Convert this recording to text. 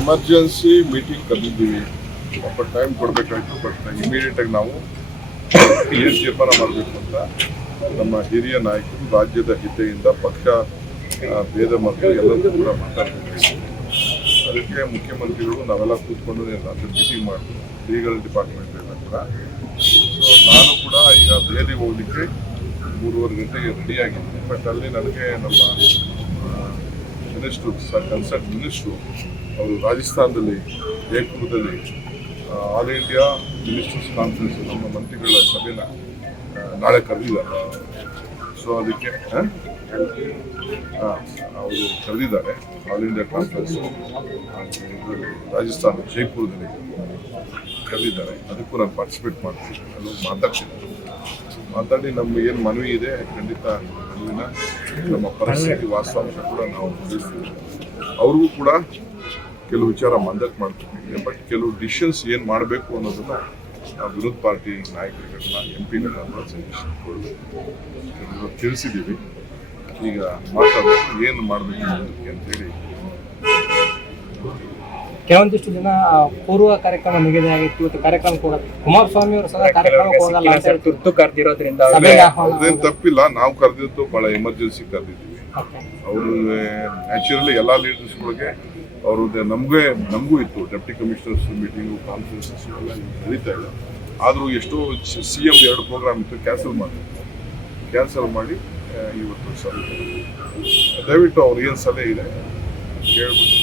Emergency meeting ಕರೆದಿದ್ದೀವಿ. ಸ್ವಲ್ಪ time ಕೊಡಬೇಕಾಯ್ತು. But ಇಮಿಡಿಯೇಟಾಗಿ ನಾವು ಏನು ತೀರ್ಮಾನ ಮಾಡಬೇಕು ಅಂತ ನಮ್ಮ ಹಿರಿಯ ನಾಯಕರು ರಾಜ್ಯದ ಹಿತೆಯಿಂದ ಪಕ್ಷ ಭೇದ ಮತ್ತು ಎಲ್ಲರೂ ಕೂಡ ಮಾತಾಡಬೇಕಾಗಿತ್ತು. ಅದಕ್ಕೆ ಮುಖ್ಯಮಂತ್ರಿಗಳು ನಾವೆಲ್ಲ ಕೂತ್ಕೊಂಡು ಅದು ಮೀಟಿಂಗ್ ಮಾಡಿದ್ರು ಲೀಗಲ್ ಡಿಪಾರ್ಟ್ಮೆಂಟ್ ಎಲ್ಲ ಕೂಡ. ಸೊ ನಾನು ಕೂಡ ಈಗ ದೆಹಲಿಗೆ ಹೋಗಲಿಕ್ಕೆ 3:30 ಗಂಟೆಗೆ ರೆಡಿಯಾಗಿದ್ದೀನಿ. ಬಟ್ ಅಲ್ಲಿ ನನಗೆ ನಮ್ಮ ಮಿನಿಸ್ಟ್ರು ಕನ್ಸರ್ಟ್ ಮಿನಿಸ್ಟ್ರು ಅವರು ರಾಜಸ್ಥಾನದಲ್ಲಿ ಜೈಪುರದಲ್ಲಿ ಆಲ್ ಇಂಡಿಯಾ ಮಿನಿಸ್ಟರ್ಸ್ ಕಾನ್ಫರೆನ್ಸ್ ನಮ್ಮ ಮಂತ್ರಿಗಳ ಸಭೆನ ನಾಳೆ ಕರೆದಿದ್ದಾರೆ. ಸೊ ಅದಕ್ಕೆ ಅವರು ಕರೆದಿದ್ದಾರೆ ಆಲ್ ಇಂಡಿಯಾ ಕಾನ್ಫರೆನ್ಸ್ ರಾಜಸ್ಥಾನ ಜೈಪುರದಲ್ಲಿ ಕರೆದಿದ್ದಾರೆ. ಅದಕ್ಕೂ ನಾನು ಪಾರ್ಟಿಸಿಪೇಟ್ ಮಾಡ್ತೀನಿ. ಅಲ್ಲಿ ಮಾತಾಡಿ ನಮ್ಗೆ ಏನು ಮನವಿ ಇದೆ ಖಂಡಿತ ಮನವಿನ ನಮ್ಮ ಪರಿಸ್ಥಿತಿ ವಾಸ್ತವಾಂಶ ಕೂಡ ನಾವು ತಿಳಿಸ್ತೀವಿ. ಅವ್ರಿಗೂ ಕೂಡ ಕೆಲವು ವಿಚಾರ ಮಂದಕ್ಕೆ ಮಾಡ್ತಿದ್ದೀವಿ. ಬಟ್ ಕೆಲವು ಡಿಸಿಷನ್ಸ್ ಏನು ಮಾಡಬೇಕು ಅನ್ನೋದನ್ನು ವಿರೋಧ ಪಾರ್ಟಿ ನಾಯಕರುಗಳನ್ನ MP ಸಜೆಷನ್ ಕೊಡಬೇಕು ತಿಳಿಸಿದ್ದೀವಿ. ಈಗ ಮಾತಾಡಬೇಕು ಏನು ಮಾಡಬೇಕು ಅಂತೇಳಿ. ಕೆಲವೊಂದಿಷ್ಟು ಜನ ಪೂರ್ವ ಕಾರ್ಯಕ್ರಮ ನಿಗದಿಯಾಗಿತ್ತು. ಇವತ್ತು ಕಾರ್ಯಕ್ರಮಕ್ಕೆ ಹೋಗೋದು ಕುಮಾರಸ್ವಾಮಿ ಅವರು ಸಹ ಕಾರ್ಯಕ್ರಮಕ್ಕೆ ಹೋಗಲ್ಲ ಅಂತ ಹೇಳಿ ತುರ್ತು ಕರೆದಿರೋದ್ರಿಂದ ಅದೇನು ತಪ್ಪಿಲ್ಲ. ನಾವು ಕರೆದಿದ್ದು ಭಾಳ ಎಮರ್ಜೆನ್ಸಿ ಕರೆದಿದ್ದೀವಿ. ಅವರು ನ್ಯಾಚುರಲಿ ಎಲ್ಲ ಲೀಡರ್ಸ್ಗಳಿಗೆ ಅವ್ರದ್ದು ನಮಗೂ ಇತ್ತು. ಡೆಪ್ಟಿ ಕಮಿಷನರ್ಸ್ ಮೀಟಿಂಗು ಕಾನ್ಫರೆನ್ಸಸ್ ಎಲ್ಲ ನಡೀತಾ ಇಲ್ಲ. ಆದರೂ ಎಷ್ಟೋ CM 2 ಪ್ರೋಗ್ರಾಮ್ ಇತ್ತು, ಕ್ಯಾನ್ಸಲ್ ಮಾಡಿ ಇವತ್ತು ಸಭೆ. ದಯವಿಟ್ಟು ಅವ್ರು ಏನು ಸಲಹೆ ಇದೆ ಕೇಳ್ಬಿಟ್ಟು